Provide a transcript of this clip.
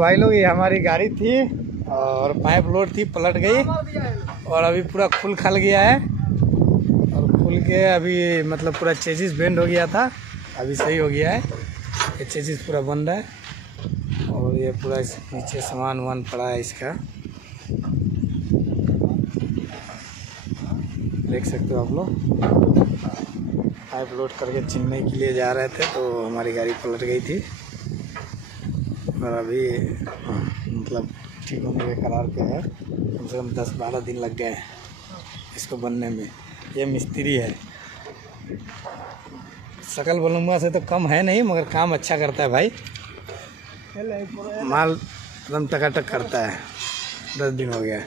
भाई लोग ये हमारी गाड़ी थी और पाइप लोड थी, पलट गई और अभी पूरा खुल खल गया है। और खुल के अभी मतलब पूरा चेसिस बेंड हो गया था, अभी सही हो गया है। ये चेसिस पूरा बन रहा है और ये पूरा नीचे सामान वामान पड़ा है इसका, देख सकते हो आप लोग। पाइप लोड करके चेन्नई के लिए जा रहे थे तो हमारी गाड़ी पलट गई थी और अभी मतलब ठीक होने के करार पे है। कम से कम 10-12 दिन लग गए इसको बनने में। ये मिस्त्री है, शकल बलुमा से तो कम है नहीं, मगर काम अच्छा करता है भाई। माल एकदम टकाटक करता है। 10 दिन हो गया है।